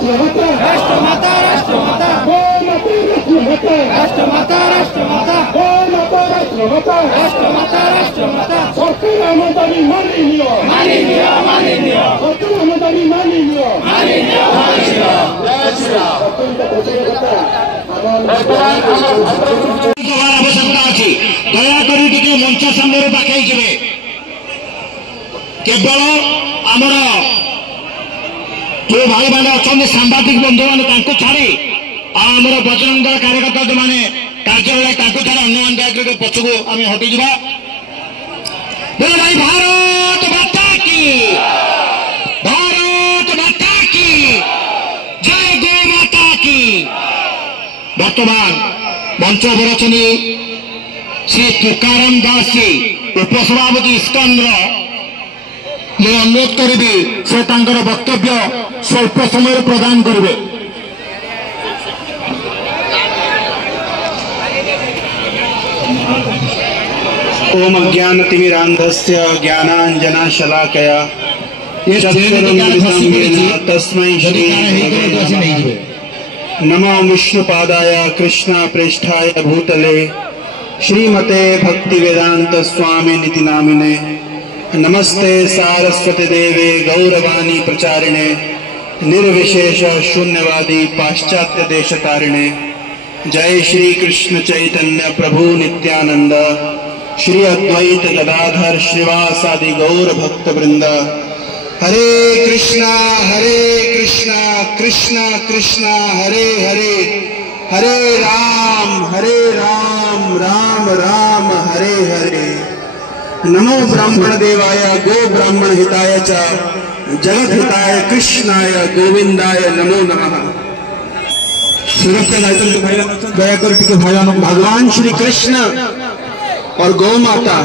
राष्ट्रमाता राष्ट्रमाता राष्ट्रमाता राष्ट्रमाता राष्ट्रमाता राष्ट्रमाता राष्ट्रमाता सरकार आमार दाबी मानि नियो सरकार आमार दाबी मानि नियो आवश्यकता अच्छी दयाकोरी टिके मंच सामने पाखई जिवे केवल आमर जो भाई मैंने अच्छा सांबादिक बंधु मैंने छाड़ी आमर बजरंग दल कार्यकर्ता जो मैंने कार्यालय छाड़ी अन्य दया पछक आम हटिजा बोलो भाई भारत माता की जय गौ माता की। वर्तमान मंच पर श्री तुकाराम दास जी उपसभापति इस्कन मैं अनुरोध करी से वक्तव्य स्वल्प समय प्रदान करेंगे। ओम अज्ञानतिमिरान्धस्य ज्ञानाञ्जनशलाकया तस्मै श्री नमो विष्णुपादाय कृष्ण प्रेष्ठाय भूतले श्रीमते भक्तिवेदांत स्वामी निति नामिने नमस्ते सारस्वती देवे गौरवाणी प्रचारिणे निर्विशेष शून्यवादी पाश्चात्य देशतारिणे। जय श्री कृष्ण चैतन्य प्रभु नित्यानंद श्री अद्वैत गदाधर श्रीवासादि गौर भक्त वृंद। हरे कृष्णा कृष्णा कृष्णा हरे हरे हरे राम राम राम हरे हरे। नमो ब्राह्मण देवाय गो ब्राह्मण हिताय च जगत हिताय कृष्णाय गोविंदाय नमो नमः। सुरक्षा दयाकर भगवान श्री कृष्ण और गौ माता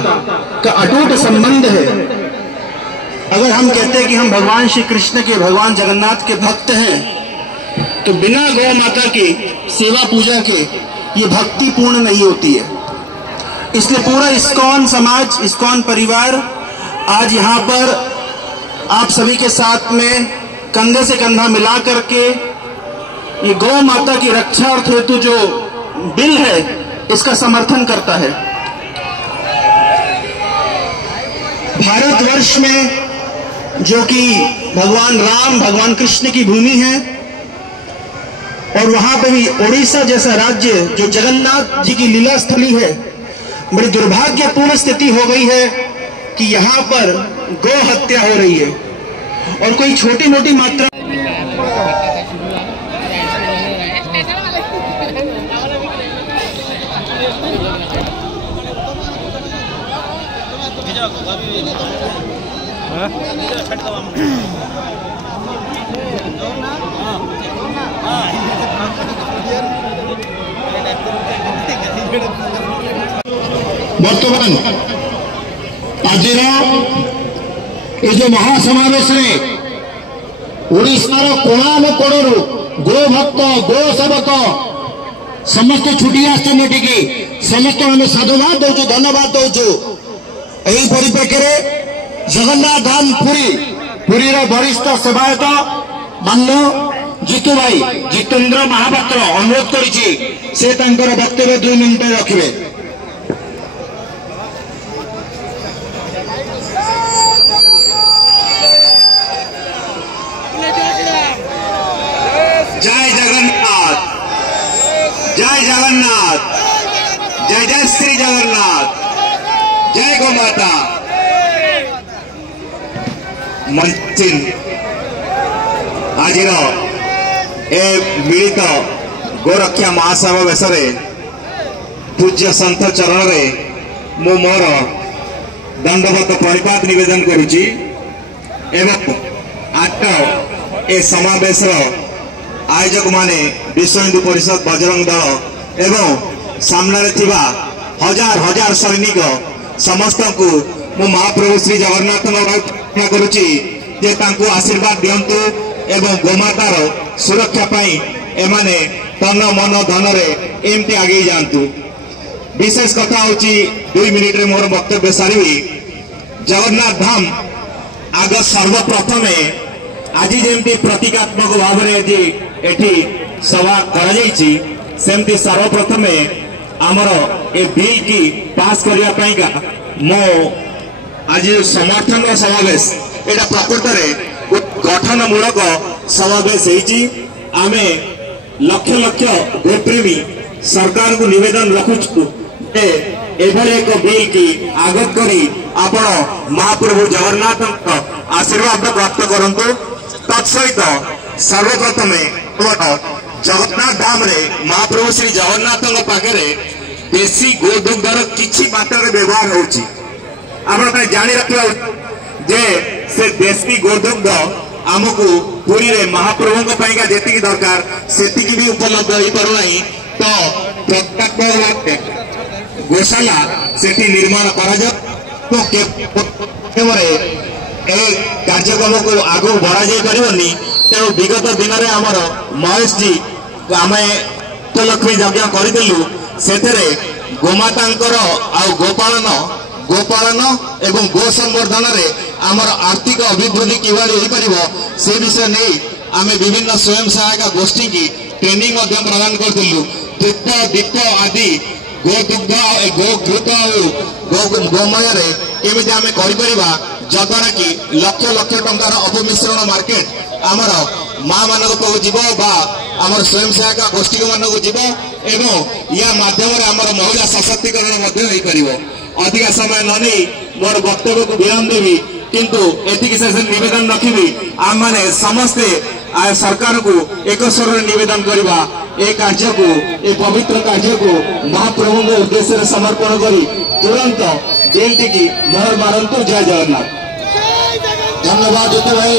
का अटूट संबंध है। अगर हम कहते हैं कि हम भगवान श्री कृष्ण के भगवान जगन्नाथ के भक्त हैं तो बिना गौ माता की सेवा पूजा के ये भक्ति पूर्ण नहीं होती है। इसलिए पूरा इस्कॉन समाज इस्कॉन परिवार आज यहाँ पर आप सभी के साथ में कंधे से कंधा मिला करके ये गौ माता की रक्षा अर्थ हेतु जो बिल है इसका समर्थन करता है। भारतवर्ष में जो कि भगवान राम भगवान कृष्ण की भूमि है और वहां पे भी ओडिशा जैसा राज्य जो जगन्नाथ जी की लीला स्थली है, बड़ी दुर्भाग्यपूर्ण स्थिति हो गई है कि यहाँ पर गौ हत्या हो रही है और कोई छोटी मोटी मात्रा बर्तमान आज जो महासमावेश ओडिशार कोणान कोणरू गो भक्त गो सेवक समस्त छुटी आसटी समस्त आम साधुवाद दौचु धन्यवाद दौचु। यही परिप्रेक्षी जगन्नाथ धाम पुरी वरिष्ठ सेवायत मान्य जीतू भाई जितेंद्र महापात्र अनुरोध करिछि से तांकर वक्तव्य 2 मिनिट रखिबे। जय जगन्नाथ जय जगन्नाथ जय जय श्री जगन्नाथ जय गौ माता। मंचिन आज मिलित गोरक्षा महासमावेश पूज्य संत चरण में मु मोर दंडवत परिपात निवेदन करुच्ची एवं आज ए समावेश आयोजक माने विश्व हिंदू परिषद बजरंग दल एवं सामने थिबा हजार हजार सैनिक समस्त को मु महाप्रभु श्री जगन्नाथ प्रार्थना करुच्ची जे तांको आशीर्वाद दियंतु एवं गोमातार सुरक्षा पाई एमाने तन मन धन रे एमती आगे जातु। विशेष कथा होची 2 मिनिट रे मोर वक्तव्य सारी जगन्नाथ धाम आग सर्वप्रथमे आज जमी प्रतीकात्मक भाव में सभा करमती सर्वप्रथम आमर ए बिल की पास करने मो आज समर्थन समावेश यहाँ प्रकृत में गठनमूलक समावेश आमे लक्ष लक्ष गोप्रेमी सरकार को निवेदन रखुचु एभली एक बिल की आगत करी आपण महाप्रभु जगन्नाथ आशीर्वाद प्राप्त करंतु तत्सहित सर्वप्रथम जगन्नाथ धाम रे महाप्रभु श्री जगन्नाथ पाखे देशी गोदुग्धर किछि मात्रा व्यवहार होउछि आपण जानी रखिबा जे से देशी गोदुग्ध आमको पुरी रे महाप्रभु पाइका जेतिकी दरकार सेतिकी भी उपलब्ध हो पारु नहीं तो प्रत्येक गोशाला सेठी निर्माण करा तो कार्यक्रम को आगु बढ़ा जाई परिबनी तेणु विगत दिन में आमर महेश जी आम लक्ष्मी यज्ञ करदेलु से गोमातांकर गोपालन एवं गो संवर्धन रे आमर आर्थिक अभिवृद्धि किभारी हो पारिबो से विषय नहीं आम विभिन्न स्वयं सहायक गोष्ठी की ट्रेनिंग प्रदान करथिलु धूप दीप आदि गोदुग्ध गोघृत गोमय केमी आम कर जद्वारा कि लक्ष लक्ष टंकार अपमिश्रण मार्केट आमर माँ मान जीव आमर स्वयं सहायक गोष्ठी मानक जीव एवं या माध्यम आमर महिला सशक्तिकरण अधिका समय न नहीं मोर वक्तव्य को विराम देवी किंतु एतिकी से निवेदन रखी आम मैंने समस्ते सरकार को एक स्वर निवेदन करवा ए कार्य को ए पवित्र कार्य को महाप्रभु के उद्देश्य समर्पण करी तुरंत जेल टी मोहर मारंतु। जय जगन्नाथ। धन्यवाद ज्योति भाई।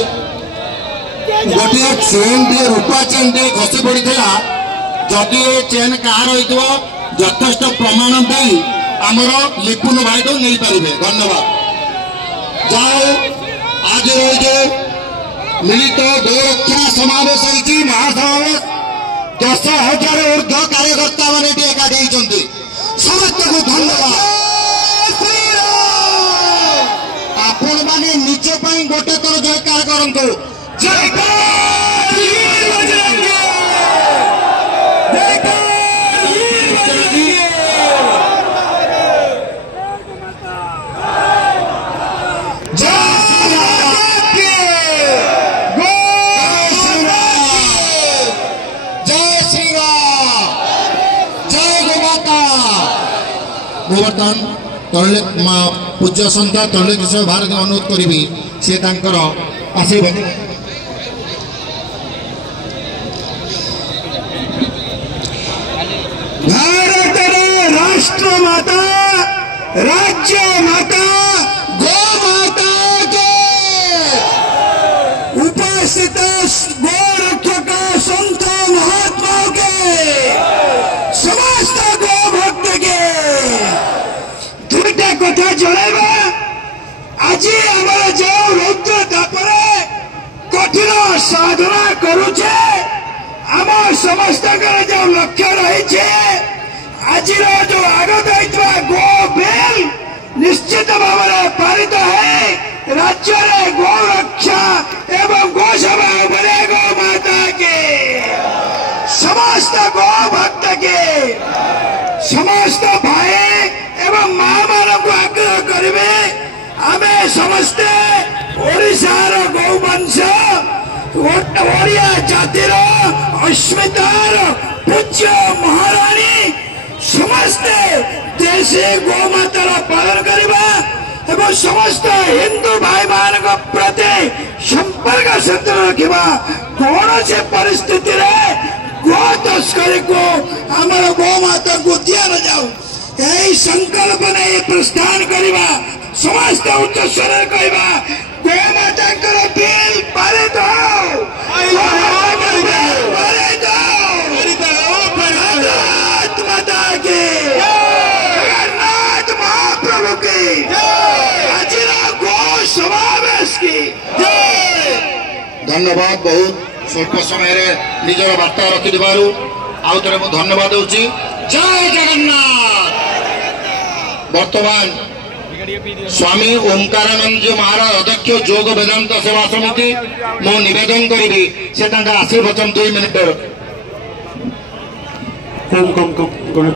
गोटे चेन टे रूपा चेन टे खसी पड़ा जदि ए चेन कहार यथेष्ट प्रमाण दे आमर लिपुन भाई को नहीं पारे। धन्यवाद। जाओ आज जो मिलित गोरक्षा समावेश होती महासमावेश 10,000 ऊर्ध कार्यकर्ता मैंने एकाठी होती समस्त को धन्यवाद। आपण मैंने निज गोटे थर जयकार करूँ बर्तमान तले पूज्य सन्त तले किशोर भारती अनुरोध करी सी आशीर्वाद। भारत राष्ट्र माता राज्य माता गो माता के उपस्थित गो रक्षक संत महात्माओं के समस्त गो भक्त के दुईटा कथा जणाइबा। आज आम जो रौद्र तापरे कठिन साधना करुचे आम समस्त जो लक्ष्य रही आज जो आगत होता गो बिल निश्चित भाव में पारित है राज्य में गो रक्षा एवं गो सभा बने गो माता के समस्त गो भक्त के समस्त भाई एवं माँ मान को आग्रह करेंगे आमे समस्ते ओडिशार गौवंश ओडिया जातिर अस्मितार पूज्य महारानी समस्ते देशी गोमातार पालन करवा एवं समस्त हिंदू भाई मान प्रति संपर्क सेतु रखा कौन से परिस्थिति गो तस्करी को आमर गोमाता को दिया न जाऊ यही संकल्प नहीं प्रस्थान करवा समस्त उच्च स्वर कहवा गोमाता बिल पारित माता के जगन्नाथ महाप्रभु की आज गो समावेश की धन्यवाद। बहुत स्वल्प समय निजर वार्ता रखि आउ थे मुझे धन्यवाद दूसरी। जय जगन्नाथ। वर्तमान स्वामी ओंकारानंद जी महाराज अध्यक्ष योग वेदांत सेवा समिति मु निवेदन करी से आशीर्वचन 2 मिनिट फोटो